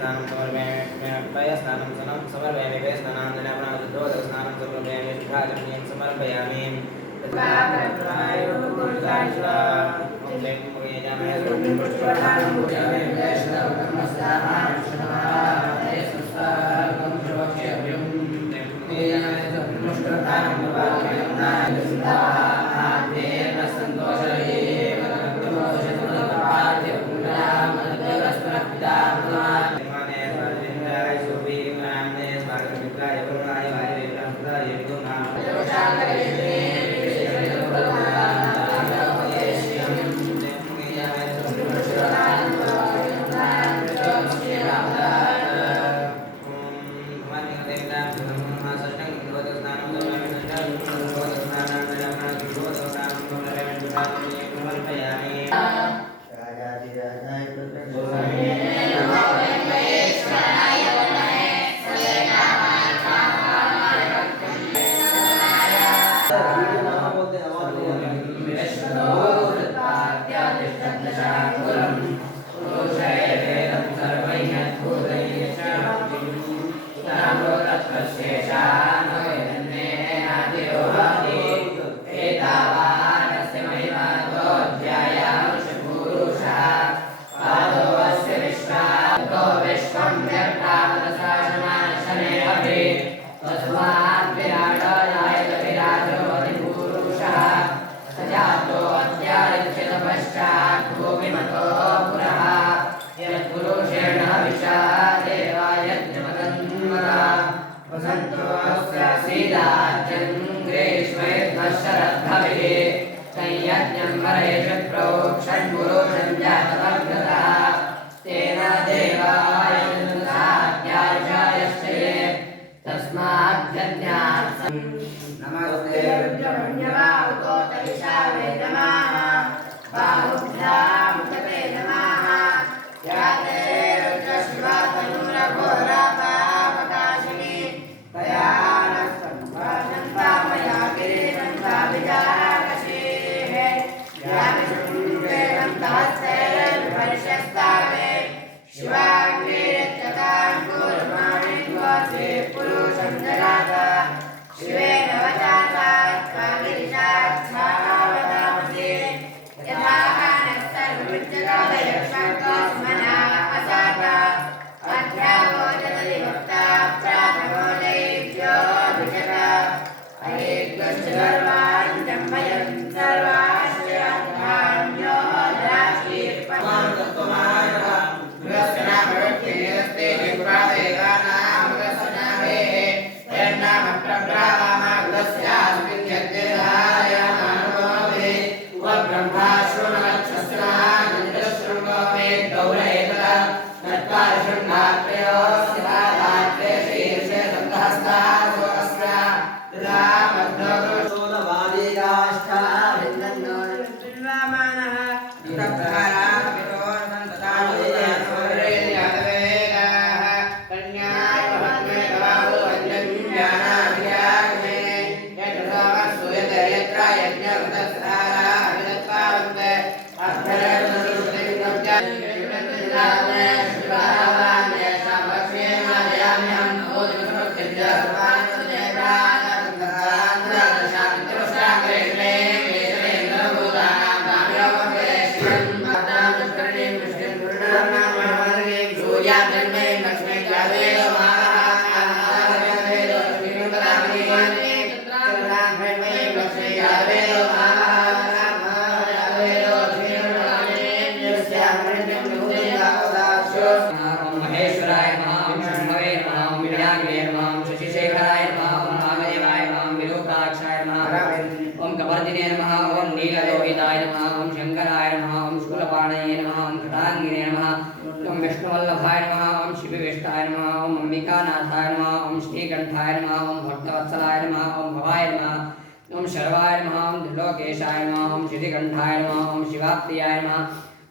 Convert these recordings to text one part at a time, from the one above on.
स्नानं समर्पयामि स्नानं समर्पयामि शुद्धाचमनीयं समर्पयामि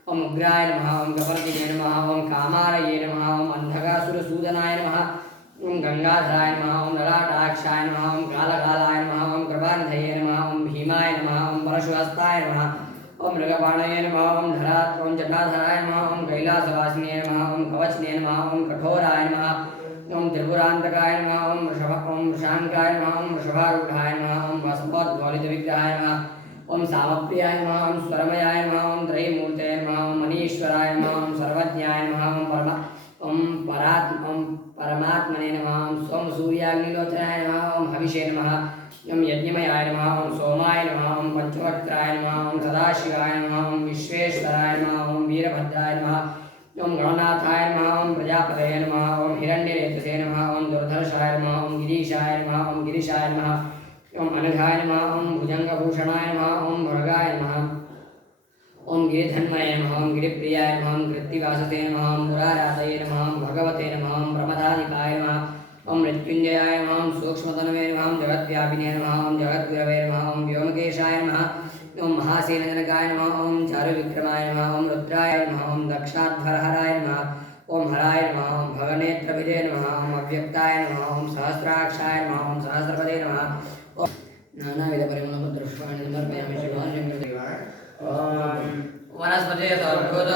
ओम उग्राय नमः ओम गणपतिये नमः ओम कामारये नमः ओम अंधकासुरसूदनाय नमः ओम गंगाधराय नमः ओम ललाटाक्षाय नमः ओम कालकालाय नमः ओम कृपानिधये नमः ओम भीमाय नमः ओम परशुहस्ताय नमः ओम मृगपाणये नमः ओम धरात् ओम जटाधराय नमः ओम कैलासवासिने नमः ओम कवचने नमः ओम कठोराय नमः ओम त्रिपुरान्तकाय नमः ओम वृषांकाय नमः ओम वृषभारूढाय नमः ओम वसुपद्वलितविग्रहाय नमः ओम सामप्रियाय नमः ओम स्वरमयाय नमः ओम त्रयीमूर्तये नमः ओम मनीश्वराय नमः ओम सर्वज्ञाय नमः ओम परमात्मने नमः ओम सोम सूर्याग्निलोचनाय नमः ओम हविषे नमः ओम यज्ञमयाय नमः ओम सोमाय नमः ओम पंचवक्त्राय नमः ओम सदाशिवाय नमः ओम विश्वेश्वराय नमः ओम वीरभद्राय नमः ओम गणनाथाय नमः ओम प्रजापतये नमः ओम हिरण्यरेतसे नमः ओम दुर्धर्षाय नमः ओम गिरीशाय नमः ओम गिरीशाय नमः ओम अनघाय नमः ओम भुजंगभूषणाय नमः ओम भृगाय नमः ओम गिरिधन्वये नमः ओम गिरिप्रियाय नमः ओम कृत्तिवासते नमः ओम मुरारातये नमः ओम भगवते नमः ओम प्रमदाधिकाय नमः ओम मृत्युंजयाय नमः ओम सूक्ष्मतनवे नमः ओम जगद्व्यापिने नमः ओम जगद्गुरवे नमः ओम व्योमकेशाय नमः ओम महासेनजनकाय नमः ओम चारुविक्रमाय नमः ओम रुद्राय नमः ओम दक्षाध्वरहराय नमः ओम हराय नमः ओम भगनेत्रभिदे नमः ओम अव्यक्ताय नमः ओम सहस्राक्षाय नमः ओम सहस्रपदे नमः ओम नानाविधपरिमलपुष्पाणि समर्पयामि शिवाय ओम वनस्पते सर्वभूत